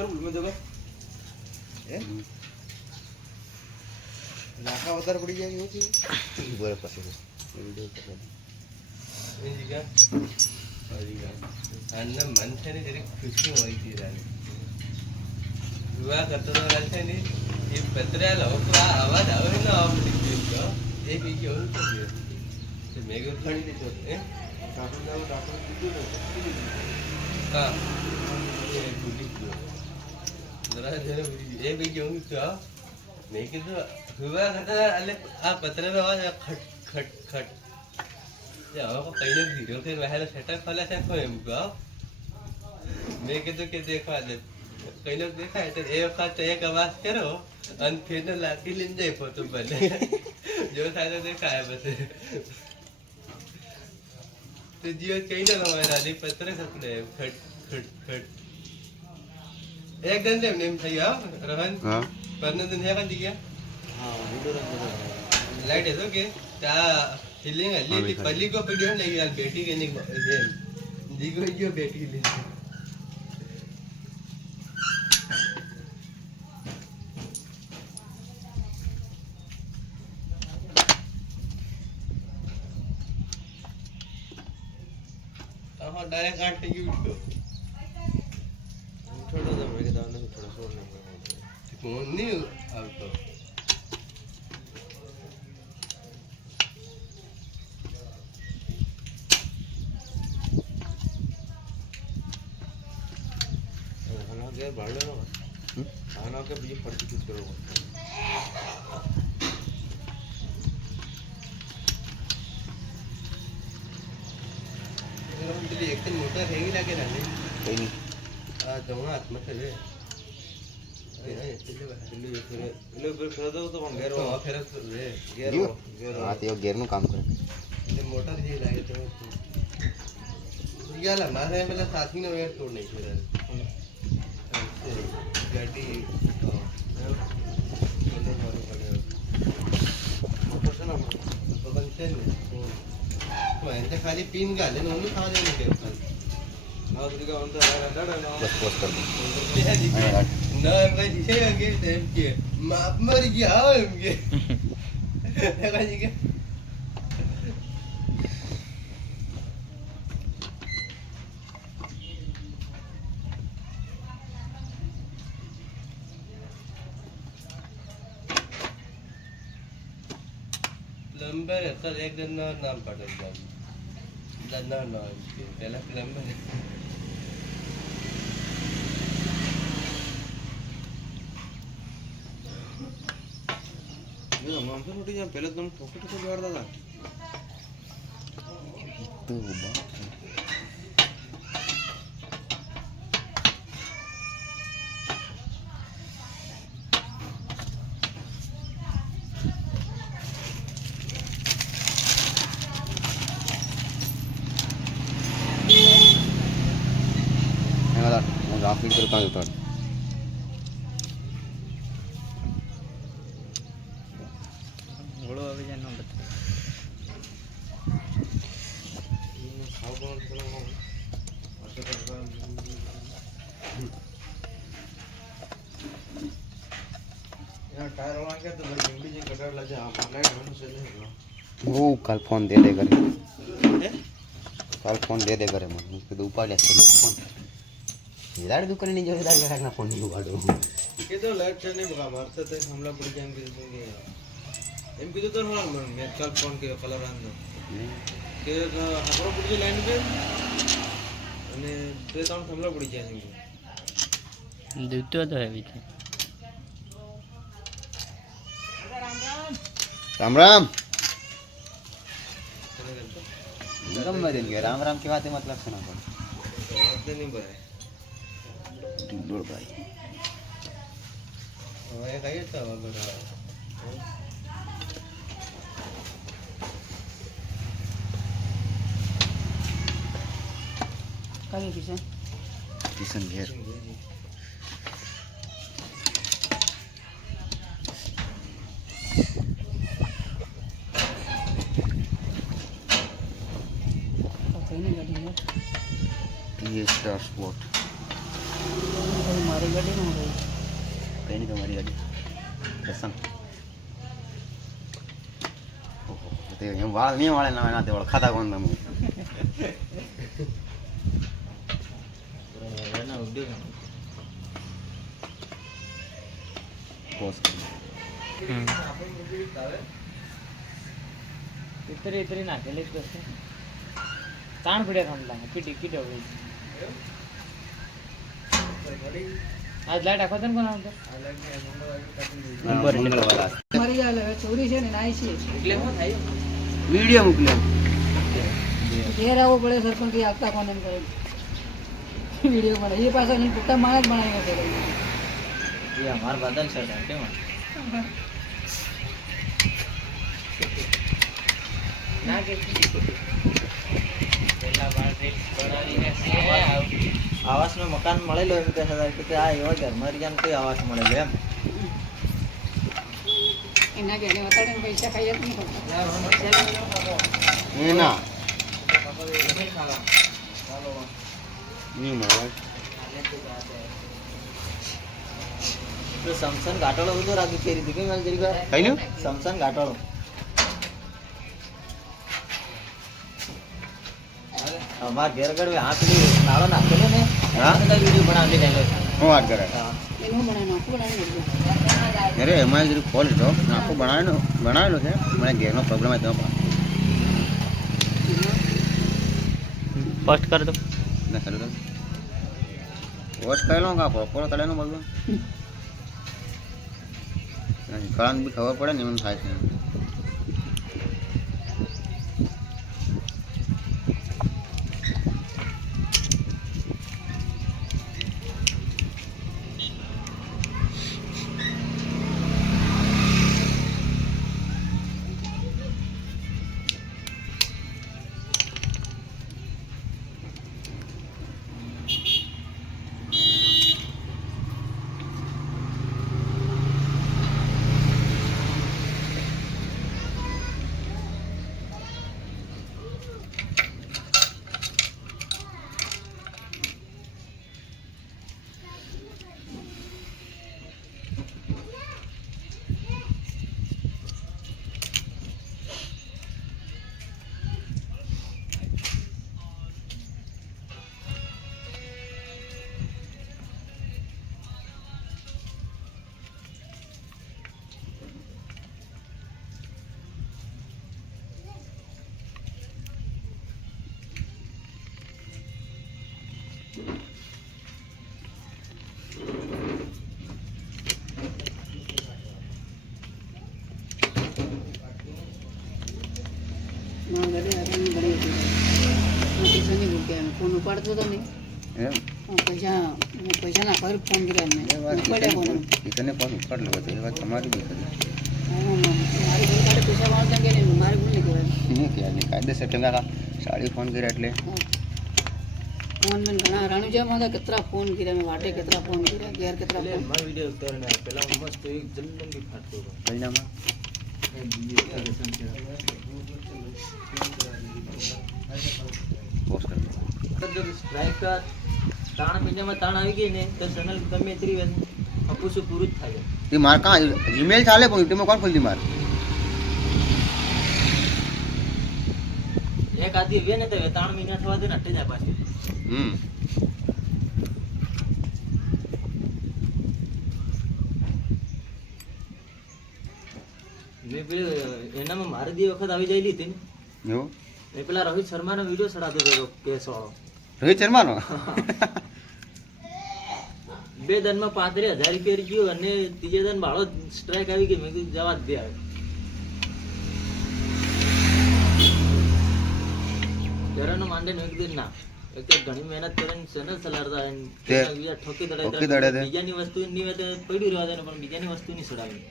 कर में जगह नाका વધારે પડી જાય એવું છે બોલે પછી વિડિયો કરે એ જગ્યા અને મન છે ને જરી ખુશી હોય છે રાની દુઆ કરતો તો રાલ છે ને એ પતરા લો તો આ અવાજ આવે ને આપણી ગયો એ બી ગયો તો મેગર ખડી દીધો એ ડાકણ કીધું હા એ ભૂલી ગયો જરા જરા એ બી ગયો તો મેં કીધું હુવા કરતા એટલે આ પતરાનો અવાજ ખટ ખટ ખટ જે હવે કઈને ધીરો થઈને વહેલો સેટર ખોલે છે કોઈ એમ કહો મેં કીધું કે દેખવા દે કઈને દેખાય તો એ વખત એક અવાજ કરો અને ફેર લાઠી લઈને જાય ફોટો બને જો થાય તો દેખાય પછી તો જીવ કઈને રાજી પત્ર ખપને ખટ ખટ ખટ એક દન એમ થઈ ગયો રોહન હા પરને दिन है का दिया हां वीडियो रख दो लाइट है तो के क्या फीलिंग है ये पल्ली को वीडियो नहीं यार बेटी के नहीं ये दिगो जो बेटी ले हां डायरेक्ट काट के वीडियो थोड़ा सा मेरे दाने थोड़ा छोड़ने कौन नहीं अब तो खाना के बाढ़ लो खाना के बीच पड़ती कुछ करो एक दिन मोटर हैगी लगे रहने कोई नहीं आ जाऊंगा हाथ में चले गेरનું કામ કરે એટલે મોટર જે લાગે તો યાર મારે પેલા સાથી નો વેર તોડ નહીં છે ગાડી મોટર છે ને બગલ છે ને તો એને ખાલી પિન ગાલે ને ઓલું ખાવા દેવું કે बस बस कर दो ना भाई ये के टाइम के माप मर गया हम के लगा जी के प्लम्बर है सर एक दिन नाम पड़ गया ना ना पहला प्लम्बर है हम तो रोटी पहले तुम ठोके ठोके जोड़ता था तो बात राफिंग करता हूँ वो कल फोन दे दे करे कल फोन दे दे करे मन कીધું ઉપાડ્યા છે ફોન ઈરાડ દુકાને ની જોડે દાગ રાખના ફોન ની ઉપાડો કીધું લાઈટ છે ને બગા મારતા તે હમલા પડી જાય એમ કીધું તો હા મેં કલ ફોન કર્યો કલર આંદો કે આપણો પડી લાઈન पे અને તે ત્રણ હમલા પડી જાય છે દીતો તો આવી છે राम राम राम राम की बात है मतलब सुना पड़े नहीं भाई किशन घेर ये स्टार स्पॉट हमारे કઈ નહીં તમારી ગાડી પ્રસંગ ઓહો તે એમ વાળ નહીં વાળે ના એના તે વાળ ખાતા કોણ તમે બોસ इतरी नाखेले ताण पड़े थांबला किती किती आज लाईट दाखवतो ना कोण નંબર નીકળવાળા મારી જાય ચોરી છે ને નાઈ છે એટલે શું થાય વિડીયો મોકલ્યો ઘેર આવવું પડે સરપંચ થી આપતા કોને એમ કરે વિડીયો મળે એ પાછા નહીં પોતા મારા જ બનાવી છે ये हमार बदल से है ना के પહેલા બાર રેટ બનાવીને આવાસનો મકાન મળેલો એમ કહે છે કે આ એવો ઘરમાં રીયાન કોઈ આવાસ મળેલો એમ એના ઘરે વતાડે પૈસા ખાઈ જ નહીં એ ના નહીં મળે તો સમસન ઘાટોળો બધો રાખી ફેરી હતી કે મેલ જરી કઈ નું સમસન ઘાટોળો અમાર ઘેર ગળવે હાથ નાળો નાખેલો ને હા તો વિડિયો બનાવી લેલો હું વાત કરે એનું બનાવી અરે એમાં જરી કોલ લીધો આખો બનાવેલો છે મને ઘેરનો પ્રોબ્લેમ હતો પોસ્ટ કર દો ના કરું તો વોચ કરેલો કા પ્રોપર તળેનું બધું કળાને બી ખબર પડે ને એમ થાય છે ફોન ઉપાડતો હતો ને એમ પૈસા નાખવા ફોન કર્યો તને ફોન ઉપાડ લેવો તો એ વાત તમારી બી ખરી મારી ભૂલ કાઢે પૈસા વાળતા કે નહીં મારી ભૂલ નહીં કહેવાય નહીં કે આજે કાયદેસર ટંગા સાડી ફોન કર્યા એટલે ફોન મેં ઘણા રાણુ જેવા હતા કેટલા ફોન કર્યા મેં વાટે કેટલા ફોન કર્યા ઘેર કેટલા ફોન મારો વિડિયો ઉતારને પેલા મસ્ત એક જલ્દી ફાટતો હતો પરિણામમાં પોસ્ટ જો સ્ટ્રાઇક તાણ મહિનામાં તાણ આવી ગઈ ને તો ચેનલ ગમે તેરી વેન અપુસું પૂરું જ થાય તે માર કાં જીમેલ ચાલે પણ તેમાં કોણ ખોલતી માર એક આધી વે ને તો 3 મહિના થવા દે ને હટે જાય પાછી મેં પેલું એનામાં મારે દી વખત આવી જાય લીધી ને એવું મેં પેલા રોહિત શર્માનો વિડીયો ચડાતો હતો કેસ વાળો રોહિત શર્માનો 2 દનમાં 35,000 રૂપિયા ગયો અને ત્રીજે દન ભાડો સ્ટ્રાઇક આવી ગઈ મેં કીધું જવા જ દે આવે ઘરનો માંડે ને એક દિન ના એક તો ઘણી મહેનત કરીને ચેનલ ચલાવતા હોય ઠોકી દડે બીજાની વસ્તુ ની વાત પડ્યું રહેવા દે પણ બીજાની વસ્તુ ની છોડાવી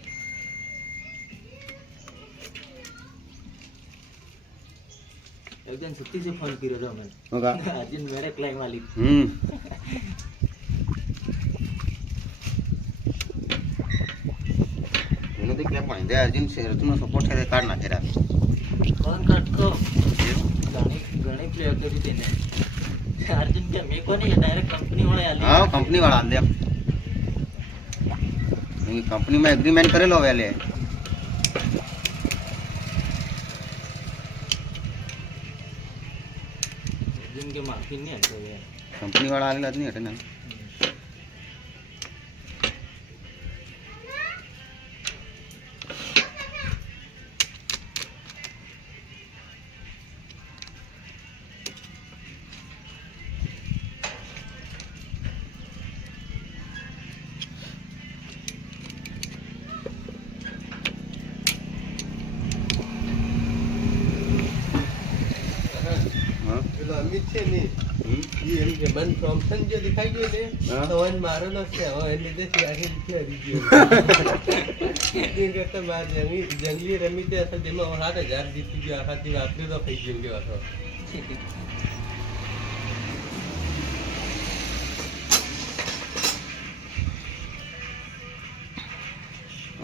એકદમ સત્તી से फोन કર્યો હતો મને ઓકા અર્જુન મેરે ક્લાઈ માલિક એને તો ક્યાં પણ દે અર્જુન શેરતુનો સપોર્ટ છે કાર્ડ નાખેરા ફોન કાઢતો ઘણી પ્લે કરી તેને અર્જુન કે મેં કોની ડાયરેક્ટ કંપની વાળા આલી હા કંપની વાળા આલે કંપનીમાં એગ્રીમેન્ટ કરેલો હવે લે જેમ કે માફી નહીં આપતો યાર. કંપનીવાળા આવેલા જ નહીં એટલે ને હા પેલો અમિત છે ને એ એમ કે મન પ્રોમ્પશન જે દેખાઈ ગયો ને હા. તો એને મારેલો છે હવે એને લીધે આખી રીતે હરી ગયો એ કરતા માર જંગલી રમી તે અસલ જેમાં 7,000 જીતી ગયો આખાથી વાપર્યો તો થઈ ગયો હતો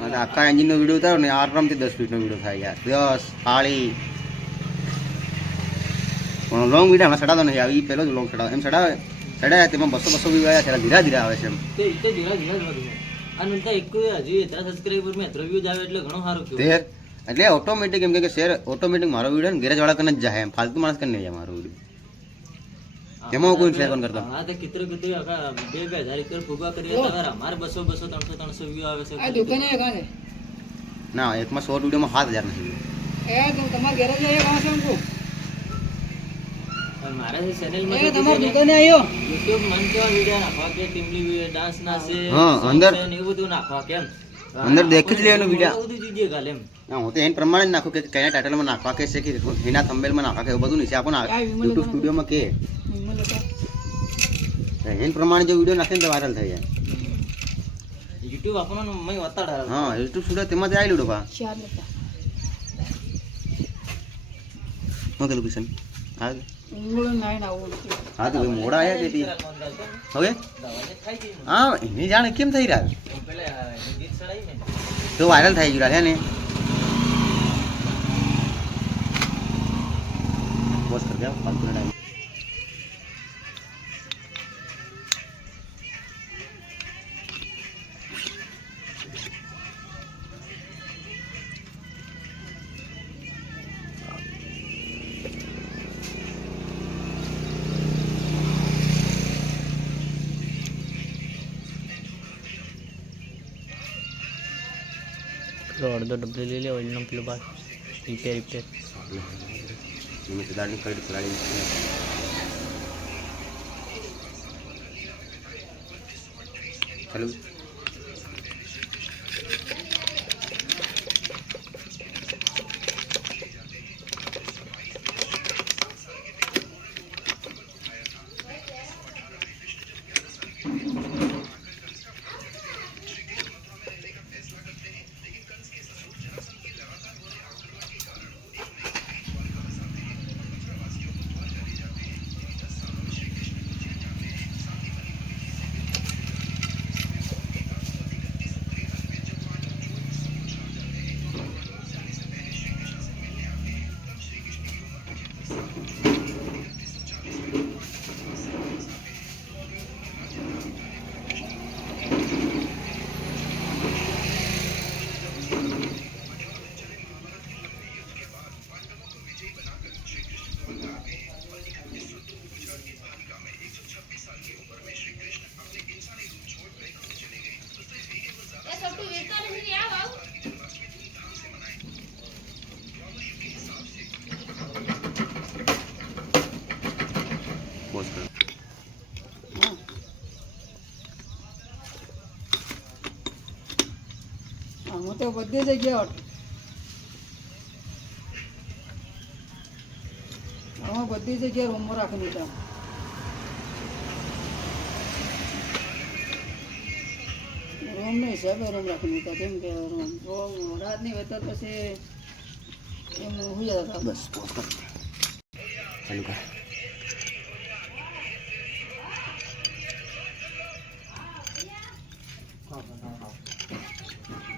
અને આખા એન્જિનનો વિડીયો ઉતારો ને આરામથી 10 મિનિટનો વિડીયો થાય યાર 10 થાળી પણ લોંગ વિડીયો હમણાં ચડાવતો નથી આવી પહેલો જ લોંગ ચડાવે એમ ચડાવ્યા તેમાં 200 વ્યૂ આવ્યા છે ધીરે ધીરે આવે છે એમ તે રીતે ધીરા ધીરા જ વધુ અને ત્યાં એક હજી 3 સબસ્ક્રાઇબર મેં 3 વ્યૂઝ આવે એટલે ઘણો સારું તે કહેવાય. એટલે ઓટોમેટિક એમ કે શેર ઓટોમેટિક મારો વિડીયો ને ગેરેજ વાળા કને જ જાય એમ ફાલતુ માણસ કને નહીં જાય મારો વિડીયો એમાં કોઈ શેર કરતો હા તો કિતરો આખા 2,000 એકર ફુગા કરીએ તો હવે અમારે 200 300 વ્યૂ આવે છે. આ દુકાને કાં છે ના એકમાં શોર્ટ વિડીયોમાં 7,000 નથી એ તો તમારા ઘરે જઈએ કાં છે એમ પણ મારા ચેનલ એ તમારા દુકાને આવ્યો યુટ્યુબ મન કેવા વિડિયો નાખવા કે ટીમલી ડાન્સ ના છે હા, અંદર songs છે ને એવું બધું નાખવા કેમ અંદર દેખી જ લેવાનું વિડીયો બધું જોઈએ કાલે એમ ના હું તો એને પ્રમાણે જ નાખું કે કયા ટાઇટલમાં નાખવા કે છે કે એના થંબનેલમાં નાખવા કે એવું બધું નીચે આપણને યુટ્યુબ સ્ટુડિયોમાં કે મને તો એને પ્રમાણે જો વિડીયો નાખે ને તો વાયરલ થઈ જાય યુટ્યુબ આપણને મય વતાડા હા યુટ્યુબ સ્ટુડિયો તેમાં જ આવેલું બા ચાર હતા શું કીધું કિશન હા ઇંગળો નાઈન આવું હા તો ભાઈ મોડા આવ્યા તેથી હવે દવાને ખાઈ ગઈ હા એની જાણે કેમ થઈ રહ્યા પેલા ગીત ચડાઈ ને તો વાયરલ થઈ ગયું છે ને પોસ્ટ કર ગયા ફાલતુ ના અડધો ડબ્બો લઈ લે ઓઇલનો પેલો બાદ રિપેર એની દાડની કઈ ચલાડી ચાલુ પોસ્ટ કર હું તો બધી જગ્યાએ અમે બધી જગ્યાએ રૂમો રાખી દીધા રૂમ નહીં હિસાબે રૂમ રાખી દીધા કેમ કે રૂમ રાત નહીં હોય તો પછી એમ હોઈ જતા હતા બસ પોસ્ટ કર ચાલુ કર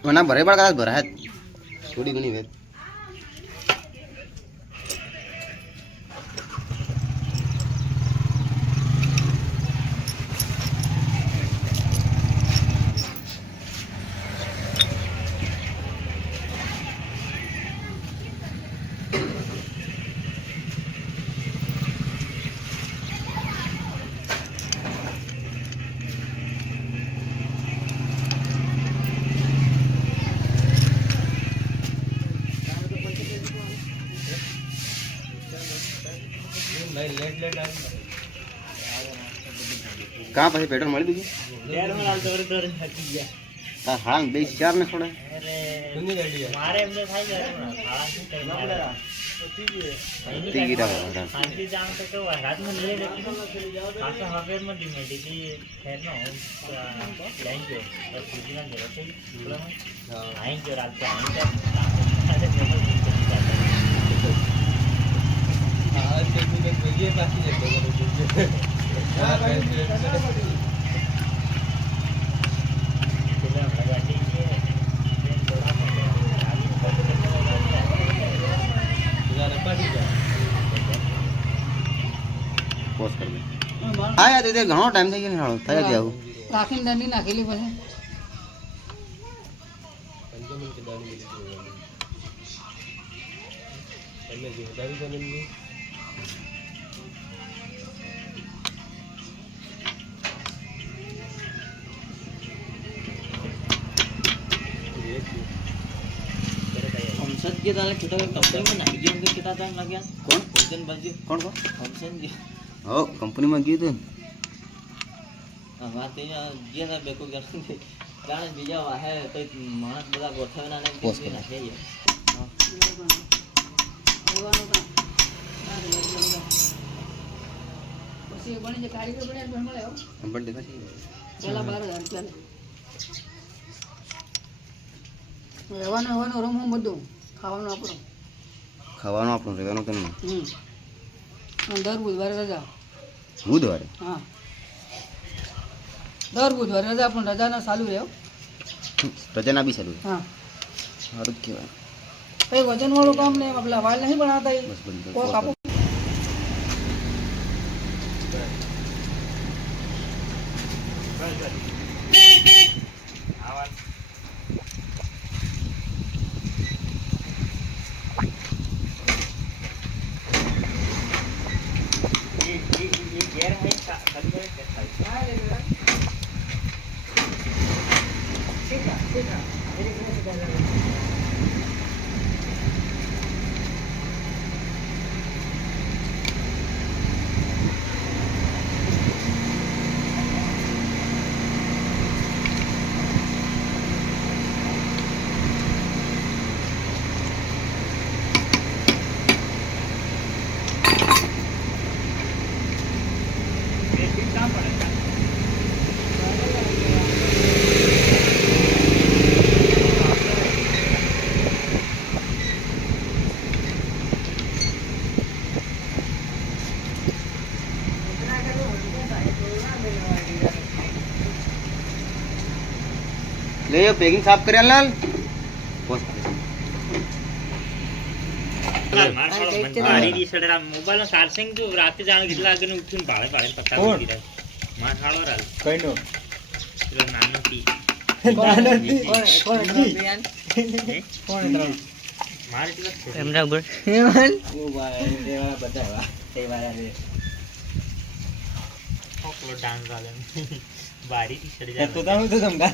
ના ભરે પણ કદાચ ભરાય જ થોડી ઘણી વેત લેટ લેટ આવી કાં પછી પેટ્રોલ મળી દીધું યાર હું હાલ દોર દોર થાકી ગયા. તાર હાળાંગ બે ચાર ને થોડા અરે કોની ગાડી આ? મારે એમને થાય જાય હાળા શું કરી તી ગીરા વાળા શાંતિ જાણ તો કેવું રાતમાં લઈ લે પાછા હવેરમાં ડીમેટી કે ખેરનો લાઈન જો સીધીના જરા થઈ હા આઈ જો રાત આઈ આ ચેકની તો જોઈએ પાછી જતો હા પોઝ કરી દે હા યાર તે ઘણો ટાઈમ થઈ ગયો ને હાલો થઈ ગયા આવું રાખીને દંડી નાખેલી પછી પંજોમિન કે દારૂ મિલી એમને જે દારૂ બને ને हमसद के दाले छोटा कंपनी में नहीं गया उनके कितना टाइम लग गया કોણ दिन बाजू કોણ કોણ हमसन जी હો કંપનીમાં ગયું હતું વાત એ જે ના બેકો ગણ કારણ બીજા વાહે તો માણસ બધા ગોઠવેના ને પોસ્ટ કે નાખે છે રહેવાનું કામ. પછી એ બની જે કારીગર બન્યા તો મળે હો. પણ દેખાશે પેલા 12,000 ચાલે. રહેવાનું રૂમ હોમ બધું ખાવાનું આપણું. ખાવાનું આપણું રહેવાનું તમને અને દર બુધવારે રજા. બુધવારે હા દર બુધવારે રજા પણ રજાના ચાલુ રહે હો. રજાના બી ચાલુ હા સારું જ કહેવાય કઈ વજન વાળું કામ ને પેલા વાળ નહીં બનાવતા એ બસ બંધ કોક આપો. ले पैकिंग साफ कर लाल पोस्ट મારી રી સડરા મોબાઈલ નો ચાર્જિંગ જો રાતે જાણ કેટલા વાગે ઉઠીને ભાડે ભાડે પત્તા કરી દીધા માર હાળો રાલ કઈનો પેલો નાનો ટી મારે કેટલા એમરા ઉપર ઓ ભાઈ દેવાળા બતાવા દેવાળા રે ઓકલો ડાન્સ વાલે બારી ટી સડ જા તો તમે તો સમજા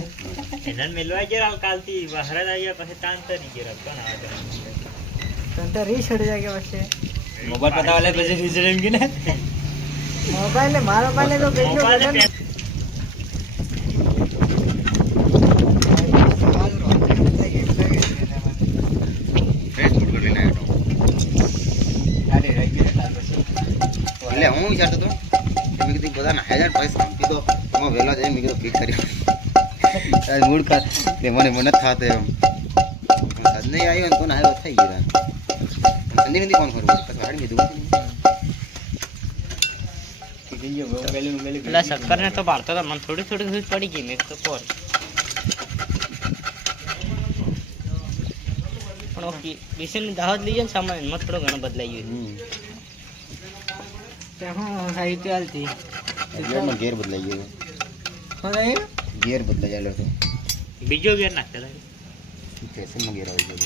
એનન મેલવા ગયા કાલથી બહાર આવ્યા પછી તાંતર ની ગયા કોણ આવે તંતર રી છડી જાય કે વચ્ચે મોબાઈલ બતાવા લે પછી રીઝર એમ કે ને મોબાઈલ મારો મોબાઈલ તો કેટલો બટન ફ્રેશ ફૂડ કરી લેના અરે રેગ્યુલર ચાલુ છે એટલે હું વિચારતો હતો કે મેં કીધું બધા ના 1000 પૈસા કીધો હું વહેલા જઈને મેં કીધું ફિટ કરી મૂડ ખા કે મને થાતે એમ સાદ નહીં આવ્યો ને તો ના આવ્યો થઈ ગયો સંધી નથી કોણ કરું પછી હાડી દીધું કે ગયો મોબાઈલ પેલા શક્કર ને તો બારતો તો મને થોડી થોડી ખુશ પડી ગઈ મેં તો કોર પણ ઓકે વિશેની દાવત લઈ જાય ને સામાન એમાં થોડો ઘણો બદલાઈ ગયો ત્યાં હું સાહિત્ય હાલતી ગેરમાં ગેર બદલાઈ ગયો ગેર બદલાઈ જાય તો બીજો ગેર નાખતા ફેશનમાં ગેર આવી ગયો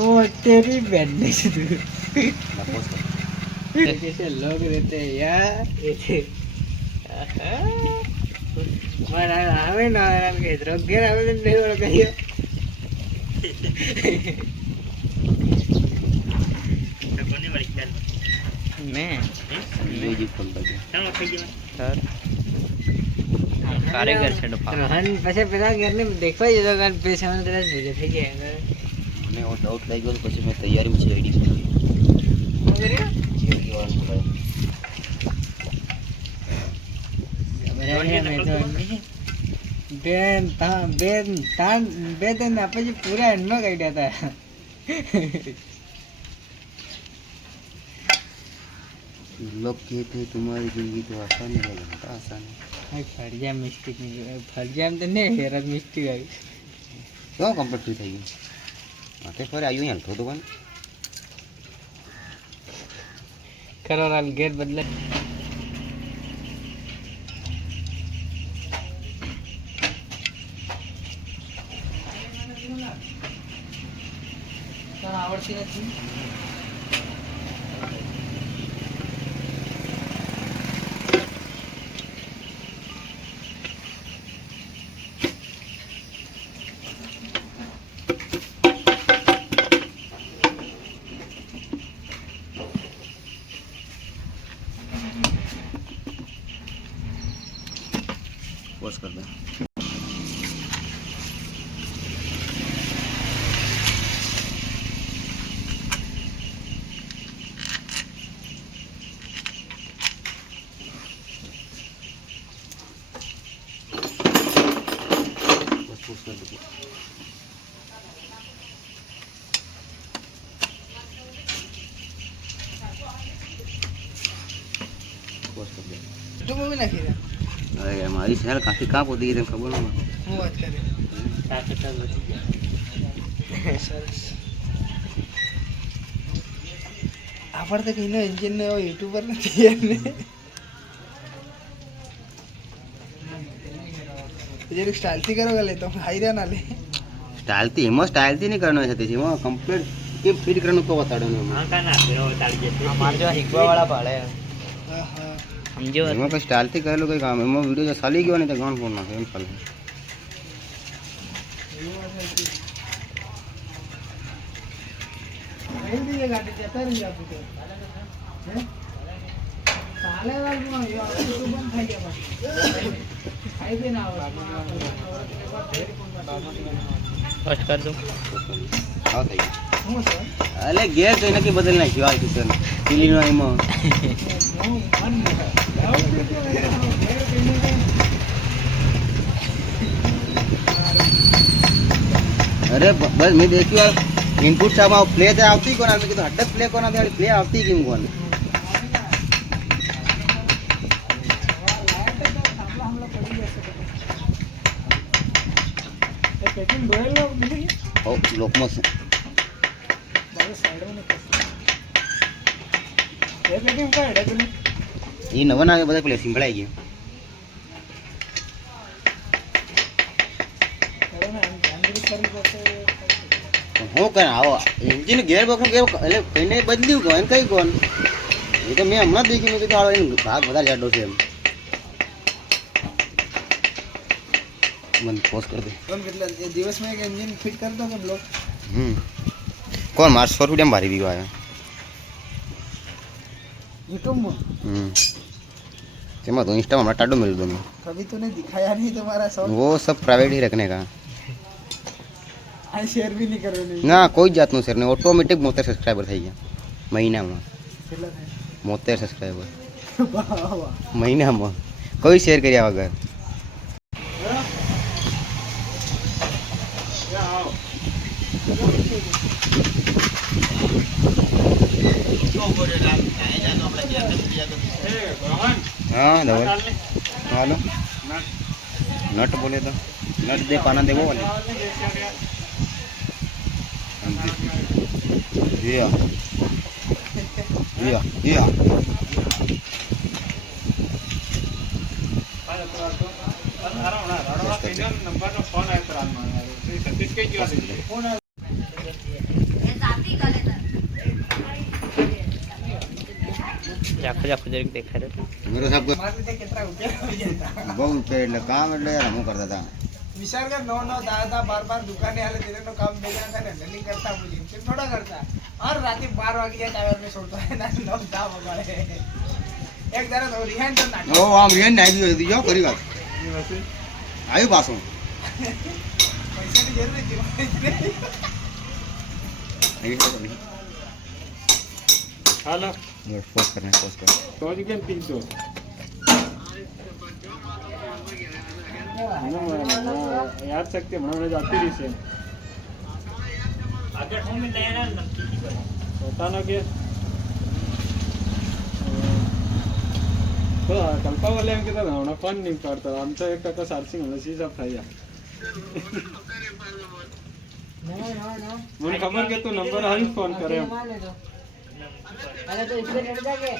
ઓ તેરી બેન નહીં ના પોસ્ટ कैसे लोग रहते हैं यार मारा आवे ना आराम के रोग घेर आवे तो नहीं वाला कहिए મેં બીજી ફોન કરજો સર કારીગર છે ડફા રોહન પછી પેલા ઘરને દેખવા જતો કાલ પૈસા તરત ભેગા થઈ ગયા મને એવો ડાઉટ લાગ્યો તો પછી મેં તૈયારીમાં છેડી કરી શું કર્યું છેડી વાળું બોલાય બે ત્રણ પછી પૂરા એન્ડમાં કાઢ્યા હતા लोग कहते हैं तुम्हारी जिंदगी तो आसान है घंटा आसान है ફરજિયાત મિસ્ટેક નહીં ફરજિયાત તો નહીં હેરાન મિસ્ટેક આવી क्यों कम्प्लीट થઈ ગયું માથે ફરે આવ્યું યાર તો દુકાન કરોરાલ ગેર બદલે આવડતી નથી वॉश कर दे वॉश कर दे वॉश कर दे તો મૂવી નાખી દે अरे यार हमारी शहर काफी कहाँ होती है खबर ना હું વાત કરે સરસ આપણે તો કહીને એન્જિન ને યુટ્યુબર નથી યાર ને जरूर स्टाइल थी करोगे ले तो हाई रहना ले स्टाइल थी नहीं करना है तेजी वो कंप्लीट के फिट करने को बता दो હા કા ના ફેરો તાળી જશે અમાર જો હિકવા વાળા ભાળે हां हां समझो एमा को स्टाइल थी कर लो कोई काम एमा वीडियो जो साली गयो नहीं तो गान फोन ना एम साल नहीं दी गाड़ी जाता रही आप तो हैं साले वाला यो तो बंद થઈ ગયા ખાઈ દે ના ફર્સ્ટ કર દો हां सही હું સર अरे गेर तो इनकी बदलना है यार किशन किलिनो एमा अरे बस मैं देखियो इनपुट सामा प्ले ते આવતી કોના મે કીધું હડક પ્લે કોના બે પ્લે આવતી કેમ કોણ પેકિંગ રોયલ લો મિલી ઓ લોકમસ બારે સાઈડ માં એ પેકિંગ કાઢે કે એ નવા ના બધા પ્લે સિંભળાઈ ગયો હું કર આવો એન્જિન ગેર બોક્સ ગેર એટલે કઈને બદલ્યું કોણ કઈ કોણ એ તો મેં હમણાં દેખ્યું મેં કીધું આવો એનો ભાગ વધારે જાડો છે એમ मन पोस्ट कर दे કોણ કેટલા દિવસ માં એક એન્જિન ફિટ કર દો કે બ્લોક कौन मार 100 रुपया में भारी भी आया यूट्यूब में तेमा तो इंस्टा में हमारा टाडो मिल दूंगा कभी तूने दिखाया नहीं तुम्हारा शौक वो सब प्राइवेट ही रखने का आई शेयर भी नहीं करो नहीं ना कोई जात नो सर ने ऑटोमेटिक 73 सब्सक्राइबर થઈ ગયા મહિનામાં કેટલા થાય 73 સબ્સ્ક્રાઇબર વાહ વાહ મહિનામાં કોઈ શેર કર્યા વગર हाँ धवल हालो नट बोले तो नट दे पाना दे वो वाले दिया दिया दिया જાખો જાખો જરીક દેખાય રે मेरे साहब को मार दे कितना रुपया हो जाता बहुत पेड़ ले काम એટલે यार हम करता था विचार कर 9 9 10 10 12 12 दुकानें आले तेरे नो काम भेजा था ना रनिंग करता मुझे फिर थोड़ा करता और रात 12 वागे या टायर में छोड़ता है ना 9 10 वगाड़े एक दारा तो रिहान तो ना ઓ આમ રેન આવી ગયો દીજો કરી વાત આવ્યું પાછું पैसे की जरूरत थी હાલો પોસ્ટ કરને પોસ્ટ કર તો જ કેમ પીધો યાદ શક્તિ હમણાં જાતી રહી છે પોતાનો કે તો કલ્પા વાલે એમ કીધા હમણાં ફોન નહીં કરતો આમ તો 1% ચાર્જિંગ હમણાં સ્વિચ ઓફ થઈ જાય ना મને ખબર કે તું નંબર આવી ફોન કરે એમ अरे तो इससे लड़ जाके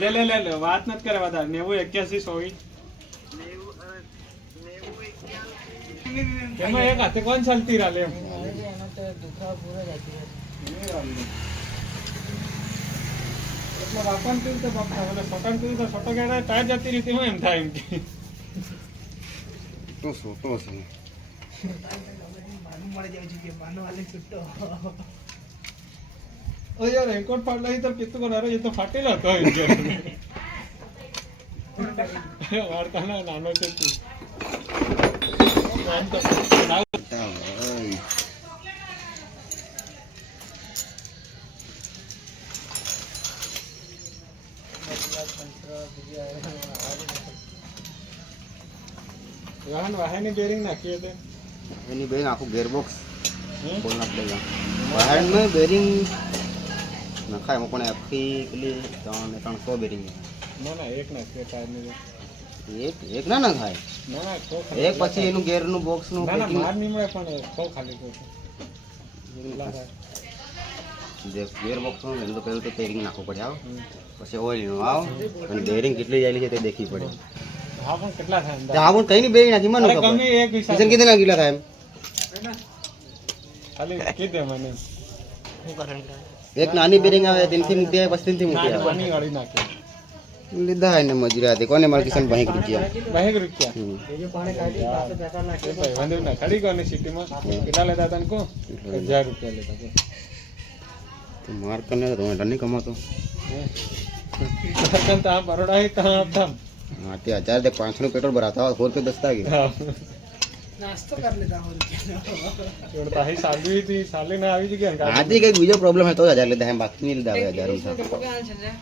લે લે લે લે વાત નથી કરે વધારે 90 81 100 એમાં એક હાથે કોણ ચાલતી રહે એમ अरे ना तो दुखा पूरा जाती है એટલે બાપાને કેવું તો બાપા એટલે છોકરાને કેવું તો છોટો ગાડા ટાયર જતી રીતે હું એમ થાય એમ કે તો સોટો છે मालूम पड़ जाए कि मानो वाले छुट्टो ઓ યાર રેનકોટ ફાટલા તો પીતું કોણ અરે એ તો ફાટેલો હતો એમ કે વાર્તાનો નાનો છે તું નામ તો વાહન વાહનની બેરિંગ નાખી હતી એની બેરિંગ આખું ગેરબોક્સ ખોલના પડેગા વાહન में બેરિંગ નખાય એમાં પણ આખી પેલી 300 બેરિંગ ના ના એક નાખી ટાયરની એક ના નખાય ના ના તો એક પછી એનું ગેરનું બોક્સનું ના ના પેકિંગ માર નીમળે પણ તો ખાલી તો ગેર બોક્સનું એનું તો પહેલું તો બેરિંગ નાખવું પડે આવ પછી ઓઇલનું આવ અને બેરિંગ કેટલી જાય છે તે દેખવી પડે હા પણ કેટલા થાય તે આ પણ કઈ ની બેરિંગ નાખી મને અરે ખબર ગમે એક હિસાબ કિશન કેટલા કેટલા થાય એમ ખાલી કીધે મને એક નાની બેરિંગ આવે તેનથી મોટી આવે પછી તેનથી મોટી આવે નાની વાળી નાખી લીધા એને મજૂરી હતી કોને મારે કિશન ભાઈ રૂપિયા બાહેક રૂપિયા હમ. એ ભાઈ વાંધો ના ખડી ગયો ને સિટીમાં કેટલા લેતા હતા ને કો 1000 રૂપિયા લેતા કો તો માર કને તો નહીં કમાતો તન તા બરોડા હી તા આપતા હા તે 1000 દે 500 નું પેટ્રોલ ભરાતા હોય 4 દસ્તા ગયા नाश्ता कर लेता हूँ છોડતા હી સાલી થી સાલી ના આવી જ ગયા આથી કઈ બીજો પ્રોબ્લેમ હોય તો 1000 લીધા એમ બાકી નહીં લીધા 1000 રૂપિયા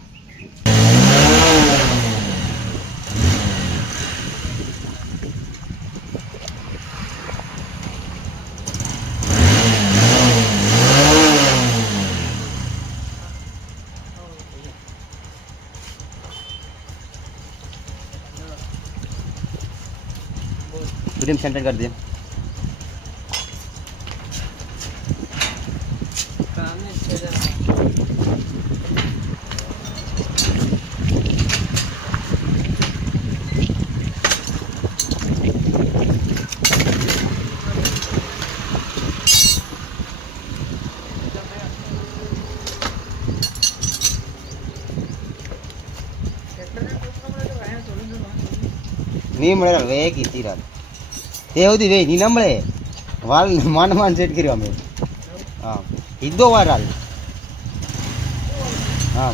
फ्रेम सेंटर कर दिया नहीं મળે વે કીધી રાત તે સુધી વે ની ન મળે વાલ માન માન સેટ કર્યો અમે હા ઈદો વાર હાલ હા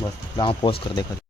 बस यहाँ पोस्ट कर देखा